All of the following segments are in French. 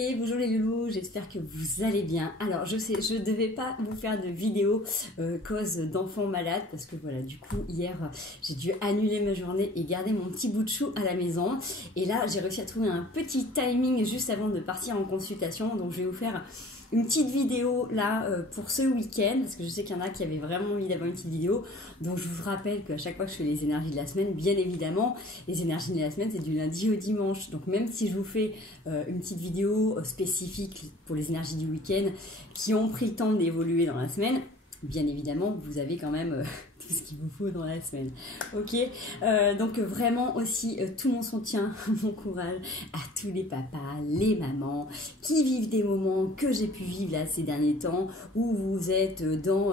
Et bonjour les loulous, j'espère que vous allez bien. Alors je sais, je ne devais pas vous faire de vidéo cause d'enfants malades parce que voilà, du coup hier j'ai dû annuler ma journée et garder mon petit bout de chou à la maison. Et là j'ai réussi à trouver un petit timing juste avant de partir en consultation, donc je vais vous faire une petite vidéo là pour ce week-end, parce que je sais qu'il y en a qui avaient vraiment envie d'avoir une petite vidéo. Donc je vous rappelle qu'à chaque fois que je fais les énergies de la semaine, bien évidemment, les énergies de la semaine c'est du lundi au dimanche. Donc même si je vous fais une petite vidéo spécifique pour les énergies du week-end qui ont pris le temps d'évoluer dans la semaine, bien évidemment vous avez quand même tout ce qu'il vous faut dans la semaine. Ok, donc vraiment aussi tout mon soutien, mon courage à tous les papas, les mamans qui vivent des moments que j'ai pu vivre là ces derniers temps où vous êtes dans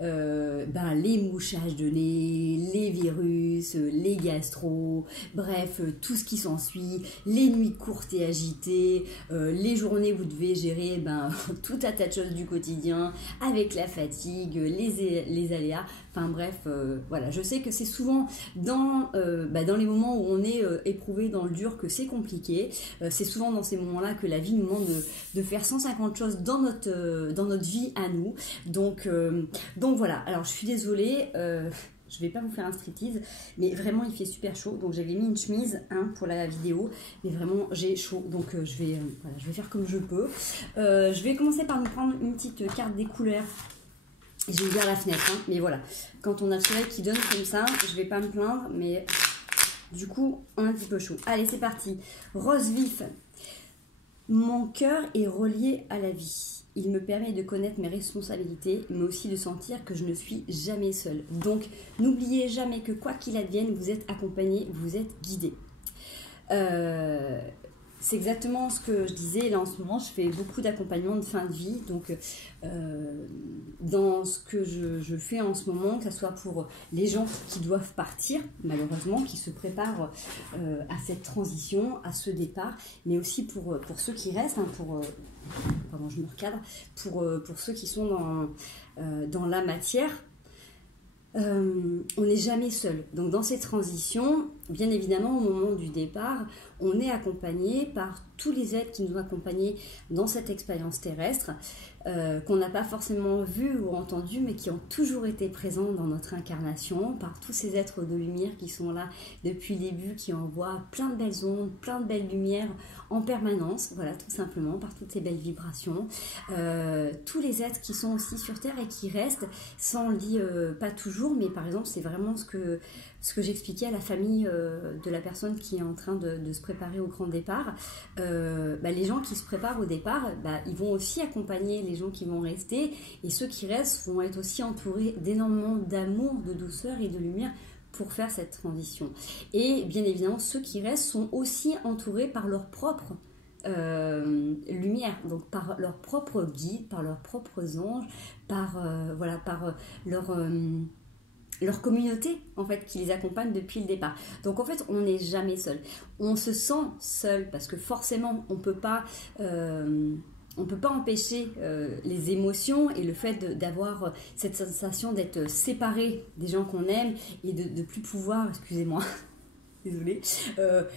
les mouchages de nez, les virus, les gastro, bref tout ce qui s'ensuit, les nuits courtes et agitées, les journées où vous devez gérer tout un tas de choses du quotidien avec la fatigue, les aléas. Enfin bref, voilà, je sais que c'est souvent dans les moments où on est éprouvé dans le dur que c'est compliqué. C'est souvent dans ces moments-là que la vie nous demande de faire 150 choses dans notre vie à nous. Donc voilà, alors je suis désolée, je vais pas vous faire un striptease, mais vraiment il fait super chaud. Donc j'avais mis une chemise pour la vidéo, mais vraiment j'ai chaud. Donc je vais faire comme je peux. Je vais commencer par me prendre une petite carte des couleurs. J'ai ouvert la fenêtre, mais voilà, quand on a le soleil qui donne comme ça, je vais pas me plaindre, mais du coup, on a un petit peu chaud. Allez, c'est parti. Rose vif. Mon cœur est relié à la vie. Il me permet de connaître mes responsabilités, mais aussi de sentir que je ne suis jamais seule. Donc, n'oubliez jamais que quoi qu'il advienne, vous êtes accompagné, vous êtes guidé. C'est exactement ce que je disais. Là en ce moment je fais beaucoup d'accompagnement de fin de vie, donc dans ce que je fais en ce moment, que ce soit pour les gens qui doivent partir malheureusement, qui se préparent à cette transition, à ce départ, mais aussi pour ceux qui restent, pardon, je me recadre, pour ceux qui sont dans la matière. On n'est jamais seul. Donc dans ces transitions, bien évidemment, au moment du départ, on est accompagné par tous les êtres qui nous ont accompagnés dans cette expérience terrestre, qu'on n'a pas forcément vu ou entendu, mais qui ont toujours été présents dans notre incarnation, par tous ces êtres de lumière qui sont là depuis le début, qui envoient plein de belles ondes, plein de belles lumières en permanence, voilà, tout simplement, par toutes ces belles vibrations. Tous les êtres qui sont aussi sur Terre et qui restent, ça on le dit pas toujours, mais par exemple, c'est vraiment ce que j'expliquais à la famille de la personne qui est en train de se préparer au grand départ. Les gens qui se préparent au départ, ils vont aussi accompagner les gens qui vont rester, et ceux qui restent vont être aussi entourés d'énormément d'amour, de douceur et de lumière pour faire cette transition. Et bien évidemment, ceux qui restent sont aussi entourés par leur propre lumière, donc par leurs propres guides, par leurs propres anges, par leur communauté en fait qui les accompagne depuis le départ. Donc en fait on n'est jamais seul. On se sent seul parce que forcément on peut pas empêcher les émotions et le fait d'avoir cette sensation d'être séparé des gens qu'on aime et de plus pouvoir, excusez-moi, désolée, de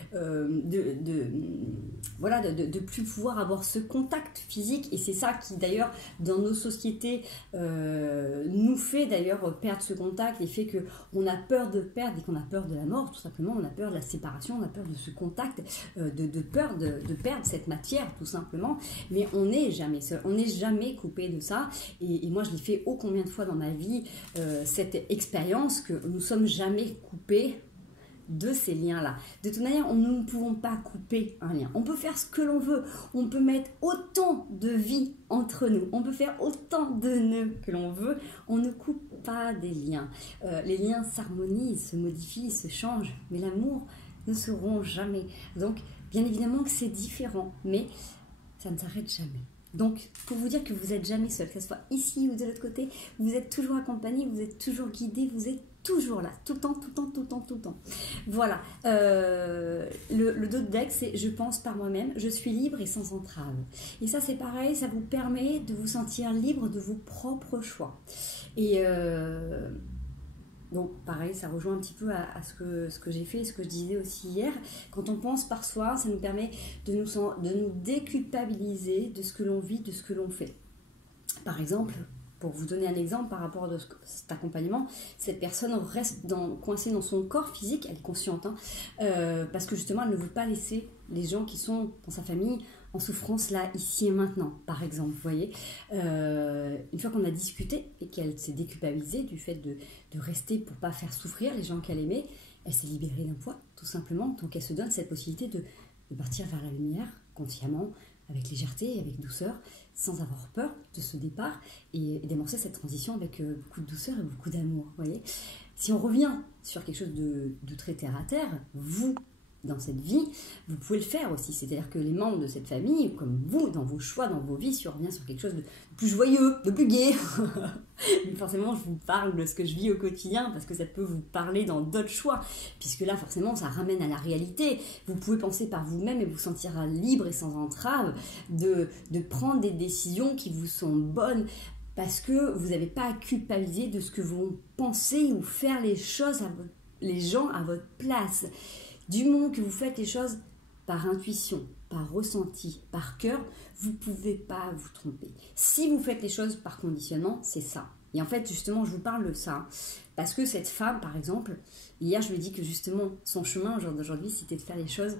plus pouvoir avoir ce contact physique. Et c'est ça qui d'ailleurs dans nos sociétés nous fait d'ailleurs perdre ce contact, et fait qu'on a peur de perdre et qu'on a peur de la mort, tout simplement. On a peur de la séparation, on a peur de ce contact, de peur de perdre cette matière, tout simplement. Mais on n'est jamais seul, on n'est jamais coupé de ça. Et moi je l'ai fait ô combien de fois dans ma vie, cette expérience que nous sommes jamais coupés de ces liens-là. De toute manière, nous ne pouvons pas couper un lien. On peut faire ce que l'on veut. On peut mettre autant de vie entre nous. On peut faire autant de nœuds que l'on veut. On ne coupe pas des liens. Les liens s'harmonisent, se modifient, se changent. Mais l'amour ne se rompt jamais. Donc, bien évidemment que c'est différent. Mais ça ne s'arrête jamais. Donc, pour vous dire que vous n'êtes jamais seul, que ce soit ici ou de l'autre côté, vous êtes toujours accompagné, vous êtes toujours guidé, vous êtes toujours là, tout le temps, tout le temps, tout le temps, tout le temps. Voilà, le dos de deck, c'est « je pense par moi-même, je suis libre et sans entrave ». Et ça, c'est pareil, ça vous permet de vous sentir libre de vos propres choix. Et Donc pareil, ça rejoint un petit peu à ce que j'ai fait, ce que je disais aussi hier. Quand on pense par soi, ça nous permet de nous déculpabiliser de ce que l'on vit, de ce que l'on fait. Par exemple, pour vous donner un exemple par rapport à cet accompagnement, cette personne reste coincée dans son corps physique, elle est consciente, hein, parce que justement elle ne veut pas laisser les gens qui sont dans sa famille en souffrance là, ici et maintenant, par exemple, vous voyez. Une fois qu'on a discuté et qu'elle s'est déculpabilisée du fait de rester pour pas faire souffrir les gens qu'elle aimait, elle s'est libérée d'un poids, tout simplement. Donc elle se donne cette possibilité de partir vers la lumière, consciemment, avec légèreté, avec douceur, sans avoir peur de ce départ et d'amorcer cette transition avec beaucoup de douceur et beaucoup d'amour, vous voyez. Si on revient sur quelque chose de très terre à terre, vous, dans cette vie, vous pouvez le faire aussi. C'est-à-dire que les membres de cette famille, comme vous, dans vos choix, dans vos vies, si on revient sur quelque chose de plus joyeux, de plus gai, mais forcément, je vous parle de ce que je vis au quotidien parce que ça peut vous parler dans d'autres choix, puisque là, forcément, ça ramène à la réalité. Vous pouvez penser par vous-même et vous sentir libre et sans entrave de prendre des décisions qui vous sont bonnes, parce que vous n'avez pas à culpabiliser de ce que vont penser ou faire les gens à votre place. Du moment que vous faites les choses par intuition, par ressenti, par cœur, vous ne pouvez pas vous tromper. Si vous faites les choses par conditionnement, c'est ça. Et en fait, justement, je vous parle de ça. Parce que cette femme, par exemple, hier, je lui ai dit que justement, son chemin au jour d'aujourd'hui, c'était de faire les choses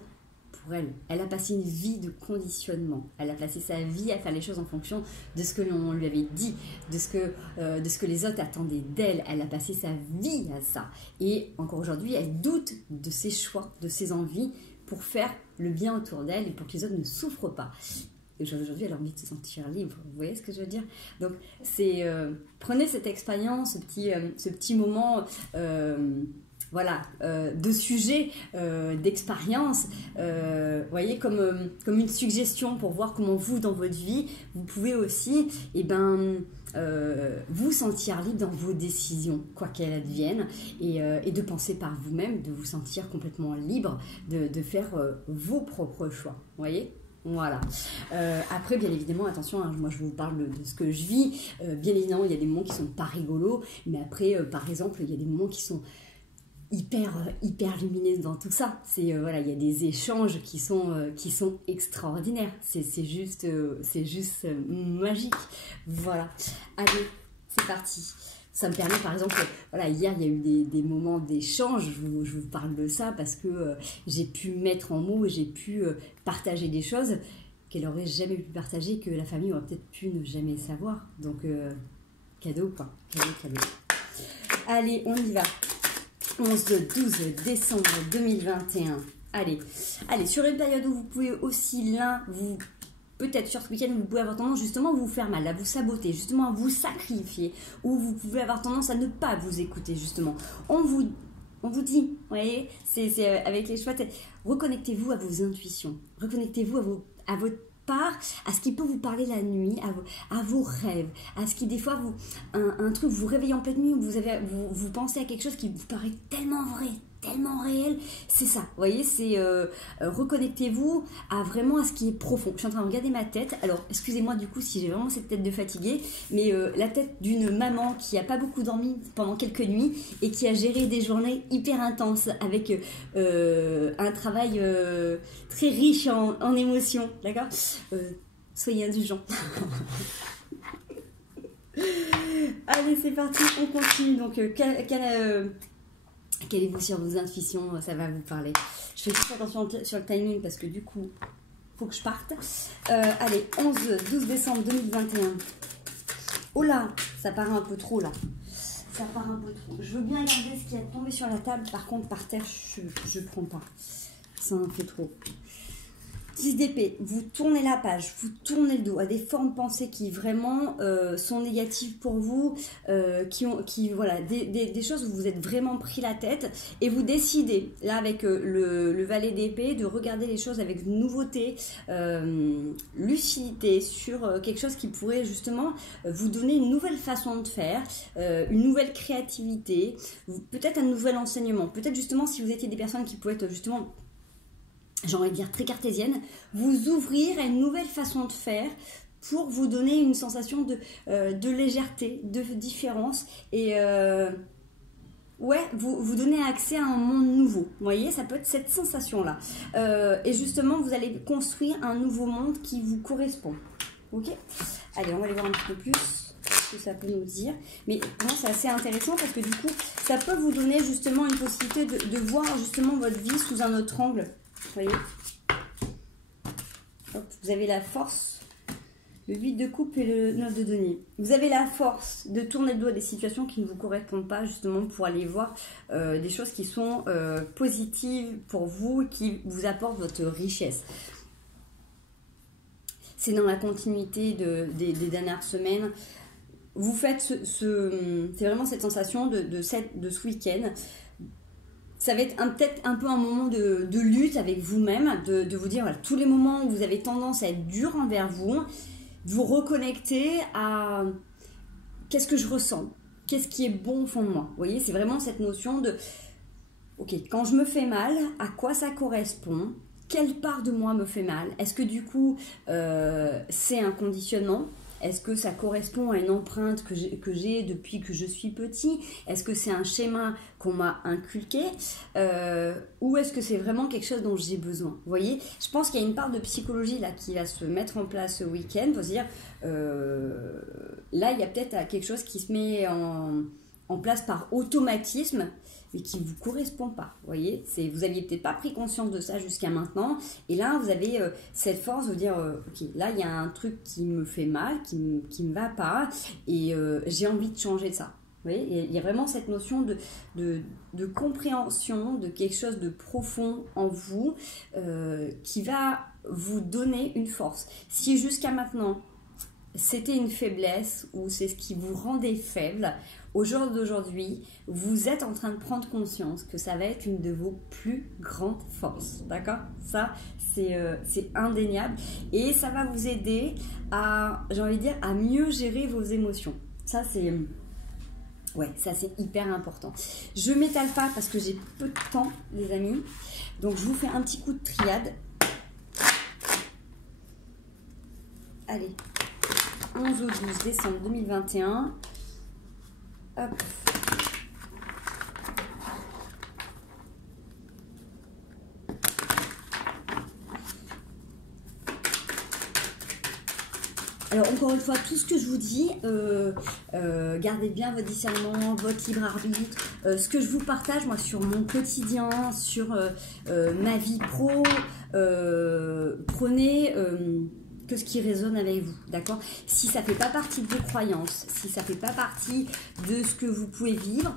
pour elle. Elle a passé une vie de conditionnement. Elle a passé sa vie à faire les choses en fonction de ce que l'on lui avait dit, de ce que les autres attendaient d'elle. Elle a passé sa vie à ça. Et encore aujourd'hui, elle doute de ses choix, de ses envies pour faire le bien autour d'elle et pour que les autres ne souffrent pas. Et aujourd'hui, elle a envie de se sentir libre. Vous voyez ce que je veux dire? Donc, prenez cette expérience, ce petit moment... voilà, de sujets, d'expérience, voyez, comme une suggestion pour voir comment vous, dans votre vie, vous pouvez aussi vous sentir libre dans vos décisions, quoi qu'elles adviennent, et de penser par vous-même, de vous sentir complètement libre, de faire vos propres choix, voyez. Voilà. Après, bien évidemment, attention, hein, moi je vous parle de ce que je vis. Bien évidemment, il y a des moments qui sont pas rigolos, mais après, par exemple, il y a des moments qui sont hyper lumineuse dans tout ça. Voilà, il y a des échanges qui sont extraordinaires. C'est juste magique. Voilà. Allez, c'est parti. Ça me permet, par exemple, voilà, hier il y a eu des moments d'échange. Je vous parle de ça parce que j'ai pu mettre en mots et j'ai pu partager des choses qu'elle aurait jamais pu partager, que la famille aurait peut-être pu ne jamais savoir. Donc cadeau quoi, cadeau. Allez, on y va. 11-12 décembre 2021. Allez, sur une période où vous pouvez aussi peut-être sur ce week-end, vous pouvez avoir tendance justement à vous faire mal, à vous saboter, justement à vous sacrifier, ou vous pouvez avoir tendance à ne pas vous écouter, justement. On vous dit, vous voyez, c'est avec les choix, reconnectez-vous à vos intuitions, reconnectez-vous à votre part, à ce qui peut vous parler la nuit, à vos rêves, à ce qui des fois un truc vous réveille en pleine nuit où vous pensez à quelque chose qui vous paraît tellement vrai, tellement réel, c'est ça, vous voyez, c'est reconnectez-vous à ce qui est profond. Je suis en train de regarder ma tête, alors excusez-moi du coup si j'ai vraiment cette tête de fatiguée, mais la tête d'une maman qui a pas beaucoup dormi pendant quelques nuits et qui a géré des journées hyper intenses avec un travail très riche en émotions, d'accord, soyez indulgents. Allez, c'est parti, on continue. Donc calez-vous sur vos intuitions, ça va vous parler. Je fais toute attention sur le timing parce que du coup, faut que je parte. Allez, 11-12 décembre 2021. Oh là, ça part un peu trop là. Ça part un peu trop. Je veux bien regarder ce qui est tombé sur la table. Par contre, par terre, je prends pas. Ça en fait trop. 10 d'épée, vous tournez la page, vous tournez le dos à des formes pensées qui vraiment sont négatives pour vous, voilà, des choses où vous êtes vraiment pris la tête et vous décidez, là avec le valet d'épée, de regarder les choses avec nouveauté, lucidité sur quelque chose qui pourrait justement vous donner une nouvelle façon de faire, une nouvelle créativité, peut-être un nouvel enseignement, peut-être justement si vous étiez des personnes qui pouvaient être justement, j'ai envie de dire très cartésienne, vous ouvrir à une nouvelle façon de faire pour vous donner une sensation de légèreté, de différence et ouais, vous donnez accès à un monde nouveau. Vous voyez, ça peut être cette sensation-là. Et justement, vous allez construire un nouveau monde qui vous correspond. Ok? Allez, on va aller voir un petit peu plus ce que ça peut nous dire. Mais vraiment, c'est assez intéressant parce que du coup, ça peut vous donner justement une possibilité de voir justement votre vie sous un autre angle. Vous voyez? Hop, vous avez la force. Le 8 de coupe et le 9 de denier. Vous avez la force de tourner le dos à des situations qui ne vous correspondent pas, justement pour aller voir des choses qui sont positives pour vous, qui vous apportent votre richesse. C'est dans la continuité des dernières semaines. Vous faites c'est vraiment cette sensation de ce week-end. Ça va être peut-être un peu un moment de lutte avec vous-même, de vous dire, voilà, tous les moments où vous avez tendance à être dur envers vous reconnecter à qu'est-ce que je ressens, qu'est-ce qui est bon au fond de moi. Vous voyez, c'est vraiment cette notion de, ok, quand je me fais mal, à quoi ça correspond, quelle part de moi me fait mal, est-ce que du coup c'est un conditionnement? Est-ce que ça correspond à une empreinte que j'ai depuis que je suis petit? Est-ce que c'est un schéma qu'on m'a inculqué? Ou est-ce que c'est vraiment quelque chose dont j'ai besoin? Vous voyez, je pense qu'il y a une part de psychologie là qui va se mettre en place ce week-end pour se dire, là il y a peut-être quelque chose qui se met en place par automatisme, mais qui ne vous correspond pas. Vous voyez, vous n'aviez peut-être pas pris conscience de ça jusqu'à maintenant. Et là, vous avez cette force de vous dire, ok, là, il y a un truc qui me fait mal, qui me va pas, et j'ai envie de changer de ça. Vous voyez, il y a vraiment cette notion de compréhension de quelque chose de profond en vous qui va vous donner une force. Si jusqu'à maintenant, c'était une faiblesse ou c'est ce qui vous rendait faible, au jour d'aujourd'hui, vous êtes en train de prendre conscience que ça va être une de vos plus grandes forces. D'accord? Ça, c'est indéniable. Et ça va vous aider à, j'ai envie de dire, à mieux gérer vos émotions. Ça, c'est... Ouais, ça c'est hyper important. Je m'étale pas parce que j'ai peu de temps, les amis. Donc, je vous fais un petit coup de triade. Allez. 11 au 12 décembre 2021. Hop. Alors encore une fois, tout ce que je vous dis, gardez bien votre discernement, votre libre arbitre. Ce que je vous partage, moi, sur mon quotidien, sur ma vie pro, prenez... que ce qui résonne avec vous, d'accord? Si ça ne fait pas partie de vos croyances, si ça ne fait pas partie de ce que vous pouvez vivre,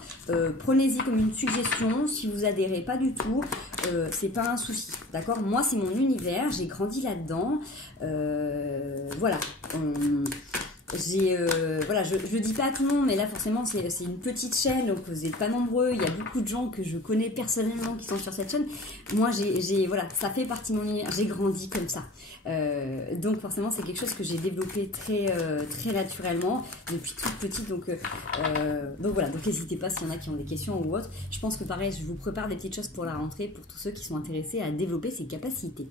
prenez-y comme une suggestion. Si vous adhérez pas du tout, c'est pas un souci, d'accord? Moi, c'est mon univers, j'ai grandi là-dedans, voilà. Voilà, je le dis pas à tout le monde, mais là forcément c'est une petite chaîne, donc vous n'êtes pas nombreux. Il y a beaucoup de gens que je connais personnellement qui sont sur cette chaîne. Moi, voilà, ça fait partie de mon univers. J'ai grandi comme ça, donc forcément c'est quelque chose que j'ai développé très naturellement depuis toute petite. Donc voilà, donc n'hésitez pas s'il y en a qui ont des questions ou autres. Je pense que pareil, je vous prépare des petites choses pour la rentrée pour tous ceux qui sont intéressés à développer ces capacités.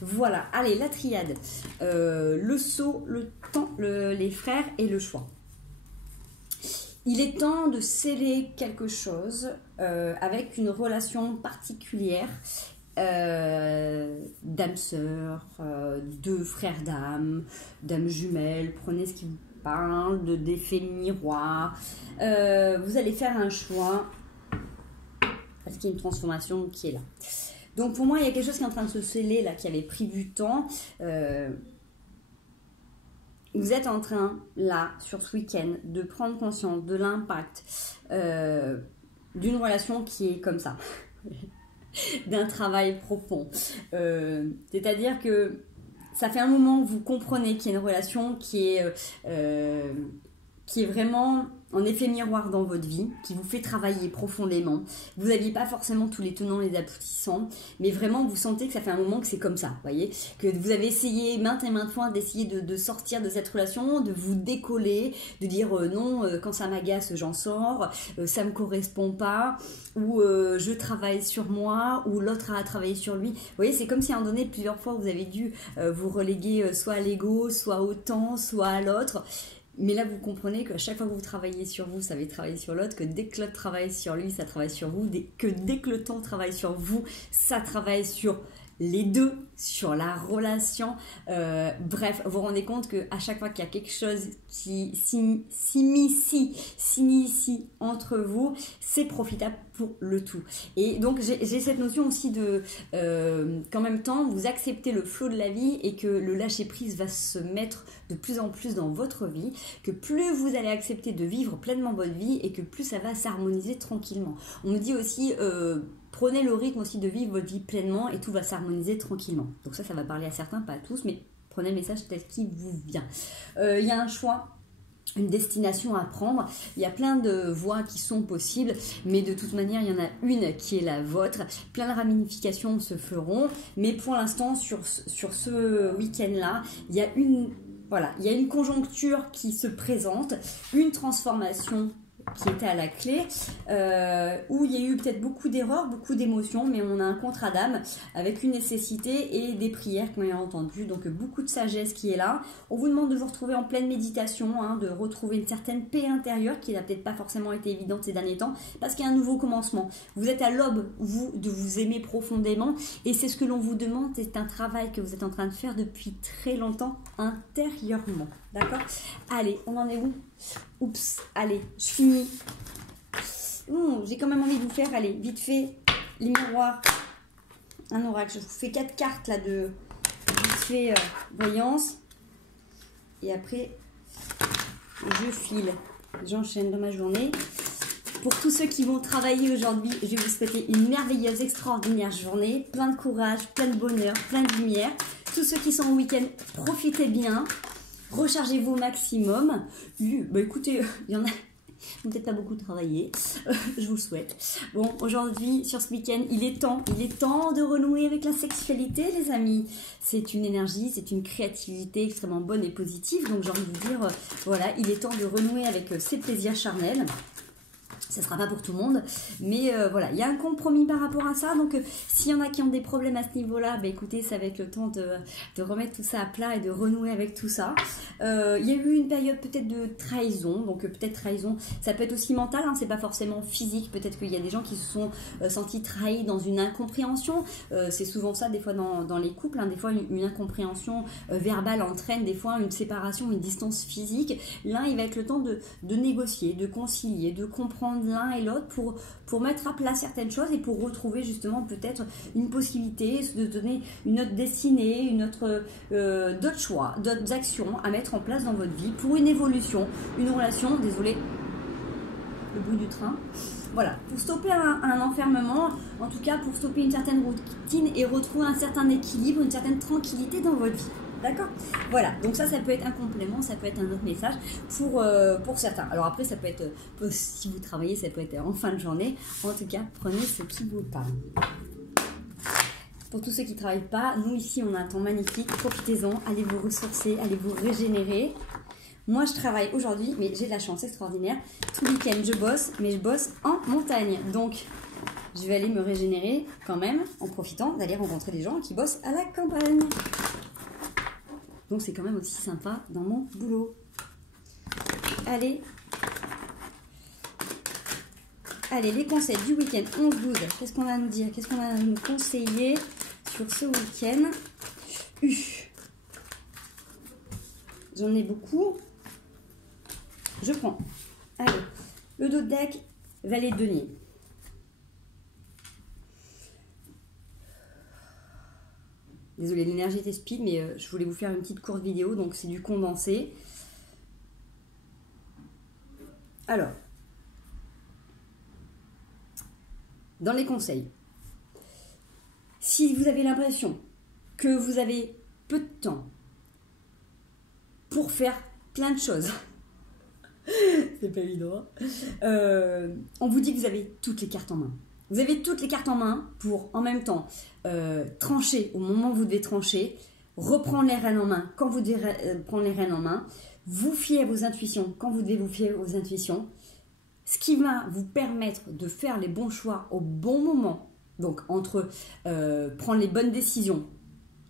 Voilà, allez, la triade, le saut, le temps, les frères et le choix. Il est temps de sceller quelque chose avec une relation particulière d'âme sœur, de frères d'âme jumelles. Prenez ce qui vous parle, d'effet miroir. Vous allez faire un choix parce qu'il y a une transformation qui est là. Donc pour moi, il y a quelque chose qui est en train de se sceller là, qui avait pris du temps. Vous êtes en train, là, sur ce week-end, de prendre conscience de l'impact d'une relation qui est comme ça, d'un travail profond. C'est-à-dire que ça fait un moment que vous comprenez qu'il y a une relation qui est vraiment en effet miroir dans votre vie, qui vous fait travailler profondément. Vous n'aviez pas forcément tous les tenants, les aboutissants, mais vraiment vous sentez que ça fait un moment que c'est comme ça, voyez, que vous avez essayé maintes et maintes fois d'essayer de sortir de cette relation, de vous décoller, de dire non, quand ça m'agace, j'en sors, ça me correspond pas, ou je travaille sur moi, ou l'autre a travaillé sur lui. Vous voyez, c'est comme si à un moment donné, plusieurs fois, vous avez dû vous reléguer soit à l'ego, soit au temps, soit à l'autre. Mais là, vous comprenez qu'à chaque fois que vous travaillez sur vous, ça va travailler sur l'autre, que dès que l'autre travaille sur lui, ça travaille sur vous, que dès que le temps travaille sur vous, ça travaille sur les deux, sur la relation. Bref, vous vous rendez compte qu'à chaque fois qu'il y a quelque chose qui s'initie entre vous, c'est profitable pour le tout. Et donc, j'ai cette notion aussi de qu'en même temps, vous acceptez le flot de la vie et que le lâcher-prise va se mettre de plus en plus dans votre vie, que plus vous allez accepter de vivre pleinement votre vie et que plus ça va s'harmoniser tranquillement. On nous dit aussi... prenez le rythme aussi de vivre votre vie pleinement et tout va s'harmoniser tranquillement. Donc ça va parler à certains, pas à tous, mais prenez le message tel qu'il vous vient. Il y a un choix, une destination à prendre. Il y a plein de voies qui sont possibles, mais de toute manière, il y en a une qui est la vôtre. Plein de ramifications se feront, mais pour l'instant, sur ce week-end-là, il y a une conjoncture qui se présente, une transformation qui était à la clé, où il y a eu peut-être beaucoup d'erreurs, beaucoup d'émotions, mais on a un contrat d'âme avec une nécessité et des prières qu'on a entendues, donc beaucoup de sagesse qui est là. On vous demande de vous retrouver en pleine méditation, de retrouver une certaine paix intérieure qui n'a peut-être pas forcément été évidente ces derniers temps, parce qu'il y a un nouveau commencement. Vous êtes à l'aube, vous, de vous aimer profondément, et c'est ce que l'on vous demande, c'est un travail que vous êtes en train de faire depuis très longtemps intérieurement. D'accord? Allez, on en est où? Oups, allez, je finis. J'ai quand même envie de vous faire, allez, vite fait, les miroirs. Un oracle. Je vous fais 4 cartes là de vite fait voyance. Et après, je file. J'enchaîne dans ma journée. Pour tous ceux qui vont travailler aujourd'hui, je vais vous souhaiter une merveilleuse, extraordinaire journée. Plein de courage, plein de bonheur, plein de lumière. Tous ceux qui sont au week-end, profitez bien. Rechargez-vous au maximum. Écoutez, il y en a qui n'ont peut-être pas beaucoup travaillé. Je vous le souhaite. Bon, aujourd'hui, sur ce week-end, il est temps de renouer avec la sexualité, les amis. C'est une énergie, c'est une créativité extrêmement bonne et positive. Donc, j'ai envie de vous dire, voilà, il est temps de renouer avec ces plaisirs charnels. Ça ne sera pas pour tout le monde, mais voilà, il y a un compromis par rapport à ça. Donc, s'il y en a qui ont des problèmes à ce niveau-là, écoutez, ça va être le temps de remettre tout ça à plat et de renouer avec tout ça. Il y a eu une période peut-être de trahison, donc peut-être trahison, ça peut être aussi mental, c'est pas forcément physique. Peut-être qu'il y a des gens qui se sont sentis trahis dans une incompréhension. C'est souvent ça, des fois, dans les couples. Des fois, une incompréhension verbale entraîne des fois une séparation, une distance physique. Là, il va être le temps de négocier, de concilier, de comprendre l'un et l'autre pour mettre à plat certaines choses et pour retrouver justement peut-être une possibilité de donner une autre destinée, d'autres choix, d'autres actions à mettre en place dans votre vie pour une évolution, une relation, désolé, le bruit du train. Voilà, pour stopper un enfermement, en tout cas pour stopper une certaine routine et retrouver un certain équilibre, une certaine tranquillité dans votre vie. D'accord? Voilà, donc ça peut être un complément, ça peut être un autre message pour certains. Alors après, ça peut être, si vous travaillez, ça peut être en fin de journée. En tout cas, prenez ce qui vous parle. Pour tous ceux qui ne travaillent pas, nous ici, on a un temps magnifique. Profitez-en, allez vous ressourcer, allez vous régénérer. Moi, je travaille aujourd'hui, mais j'ai de la chance extraordinaire. Tout le week-end, je bosse, mais je bosse en montagne. Donc, je vais aller me régénérer quand même en profitant d'aller rencontrer des gens qui bossent à la campagne. Donc c'est quand même aussi sympa dans mon boulot. Allez, les conseils du week-end 11-12. Qu'est-ce qu'on a à nous dire? Qu'est-ce qu'on a à nous conseiller sur ce week-end? J'en ai beaucoup. Je prends. Allez, le dos de deck, valet de denier. Désolée, l'énergie était speed, mais je voulais vous faire une petite courte vidéo, donc c'est du condensé. Alors, dans les conseils, si vous avez l'impression que vous avez peu de temps pour faire plein de choses, c'est pas évident, on vous dit que vous avez toutes les cartes en main. Vous avez toutes les cartes en main pour, en même temps, trancher au moment où vous devez trancher, reprendre les rênes en main quand vous devez prendre les rênes en main, vous fier à vos intuitions quand vous devez vous fier aux intuitions, ce qui va vous permettre de faire les bons choix au bon moment. Donc, entre prendre les bonnes décisions,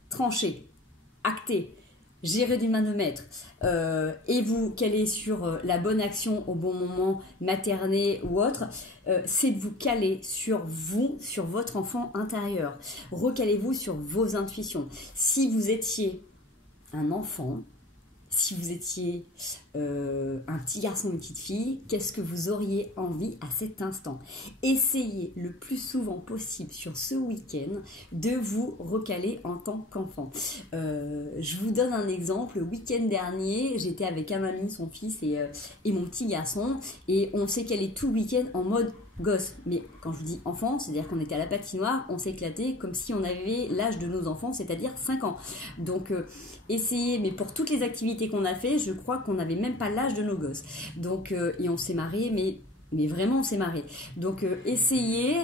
trancher, acter, gérer du manomètre et vous caler sur la bonne action au bon moment, materner ou autre, c'est de vous caler sur vous, sur votre enfant intérieur. Recalez-vous sur vos intuitions. Si vous étiez un enfant, si vous étiez un petit garçon ou une petite fille, qu'est-ce que vous auriez envie à cet instant? Essayez le plus souvent possible sur ce week-end de vous recaler en tant qu'enfant. Je vous donne un exemple. Le week-end dernier, j'étais avec un ami, son fils et mon petit garçon, et on s'est calé tout le week-end en mode gosse. Mais quand je vous dis enfant, c'est-à-dire qu'on était à la patinoire, on s'éclatait comme si on avait l'âge de nos enfants, c'est-à-dire 5 ans. Donc essayez, mais pour toutes les activités qu'on a fait, je crois qu'on n'avait même pas l'âge de nos gosses. Donc et on s'est marré, mais vraiment on s'est marré. Donc essayez,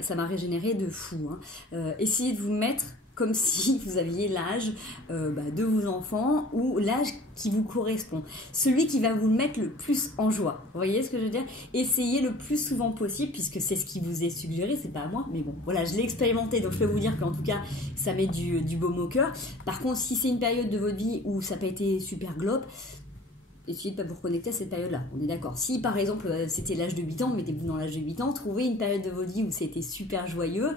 ça m'a régénéré de fou, hein. Essayez de vous mettre comme si vous aviez l'âge de vos enfants ou l'âge qui vous correspond. Celui qui va vous mettre le plus en joie. Vous voyez ce que je veux dire? Essayez le plus souvent possible, puisque c'est ce qui vous est suggéré, c'est pas à moi, mais bon, voilà, je l'ai expérimenté, donc je peux vous dire qu'en tout cas, ça met du baume au cœur. Par contre, si c'est une période de votre vie où ça n'a pas été super globe, essayez de ne pas vous reconnecter à cette période-là, on est d'accord. Si par exemple c'était l'âge de 8 ans, mettez-vous dans l'âge de 8 ans, trouvez une période de votre vie où c'était super joyeux.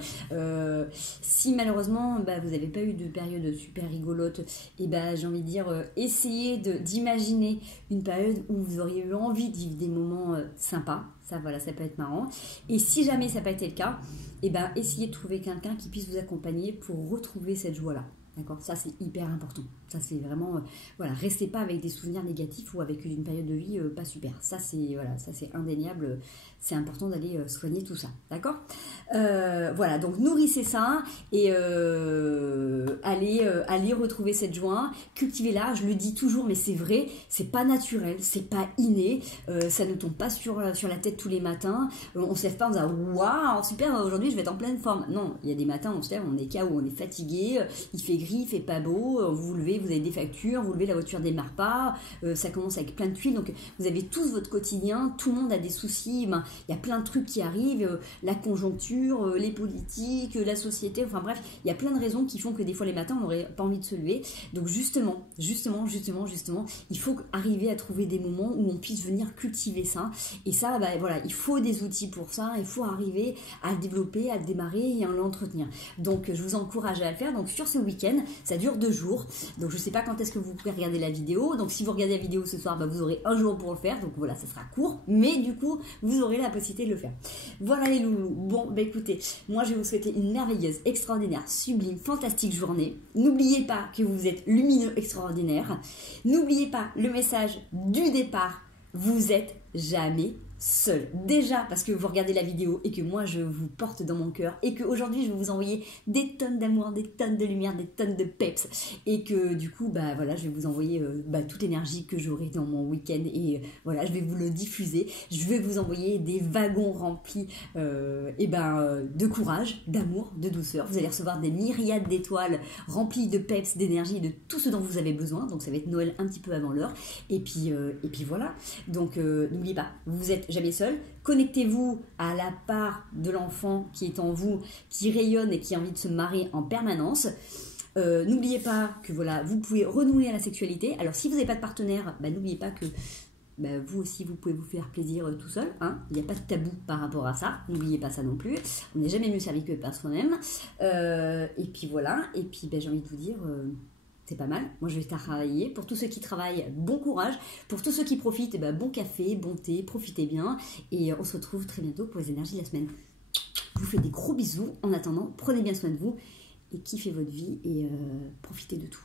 Si malheureusement vous n'avez pas eu de période super rigolote, et j'ai envie de dire, essayez d'imaginer une période où vous auriez eu envie de vivre des moments sympas. Ça, voilà, ça peut être marrant. Et si jamais ça n'a pas été le cas, essayez de trouver quelqu'un qui puisse vous accompagner pour retrouver cette joie-là. D'accord, ça c'est hyper important. Ça c'est vraiment, voilà, restez pas avec des souvenirs négatifs ou avec une période de vie pas super. Ça c'est indéniable. C'est important d'aller soigner tout ça. D'accord. Voilà, donc nourrissez ça et allez retrouver cette joie, cultivez-la. Je le dis toujours, mais c'est vrai, c'est pas naturel, c'est pas inné. Ça ne tombe pas sur la tête tous les matins. On se lève pas en disant waouh super, aujourd'hui je vais être en pleine forme. Non, il y a des matins on se lève, on est KO, on est fatigué, il fait gris, il fait pas beau, vous vous levez, vous avez des factures, vous levez, la voiture démarre pas, ça commence avec plein de tuiles, donc vous avez tous votre quotidien, tout le monde a des soucis, il y a plein de trucs qui arrivent, la conjoncture, les politiques, la société, enfin bref, il y a plein de raisons qui font que des fois les matins on n'aurait pas envie de se lever. Donc justement, il faut arriver à trouver des moments où on puisse venir cultiver ça. Et ça, voilà, il faut des outils pour ça, il faut arriver à le développer, à le démarrer et à l'entretenir. Donc je vous encourage à le faire. Donc sur ce week-end, ça dure 2 jours. Donc je ne sais pas quand est-ce que vous pouvez regarder la vidéo. Donc si vous regardez la vidéo ce soir, vous aurez un jour pour le faire. Donc voilà, ça sera court, mais du coup, vous aurez la possibilité de le faire. Voilà les loulous. Bon, écoutez, moi je vais vous souhaiter une merveilleuse, extraordinaire, sublime, fantastique journée. N'oubliez pas que vous êtes lumineux, extraordinaire. N'oubliez pas le message du départ. Vous êtes jamais seul. Déjà parce que vous regardez la vidéo et que moi je vous porte dans mon cœur et qu'aujourd'hui je vais vous envoyer des tonnes d'amour, des tonnes de lumière, des tonnes de peps et que du coup voilà, je vais vous envoyer toute l'énergie que j'aurai dans mon week-end et voilà, je vais vous le diffuser. Je vais vous envoyer des wagons remplis de courage, d'amour, de douceur. Vous allez recevoir des myriades d'étoiles remplies de peps, d'énergie, de tout ce dont vous avez besoin. Donc ça va être Noël un petit peu avant l'heure et puis voilà. Donc n'oubliez pas, vous êtes jamais seul. Connectez-vous à la part de l'enfant qui est en vous, qui rayonne et qui a envie de se marrer en permanence. N'oubliez pas que voilà, vous pouvez renouer à la sexualité. Alors si vous n'avez pas de partenaire, n'oubliez pas que vous aussi vous pouvez vous faire plaisir tout seul. Hein. Il n'y a pas de tabou par rapport à ça. N'oubliez pas ça non plus. On n'est jamais mieux servi que par soi-même. Et puis voilà. Et puis j'ai envie de vous dire... c'est pas mal, moi je vais travailler. Pour tous ceux qui travaillent, bon courage. Pour tous ceux qui profitent, bon café, bon thé, profitez bien. Et on se retrouve très bientôt pour les énergies de la semaine. Je vous fais des gros bisous. En attendant, prenez bien soin de vous et kiffez votre vie et profitez de tout.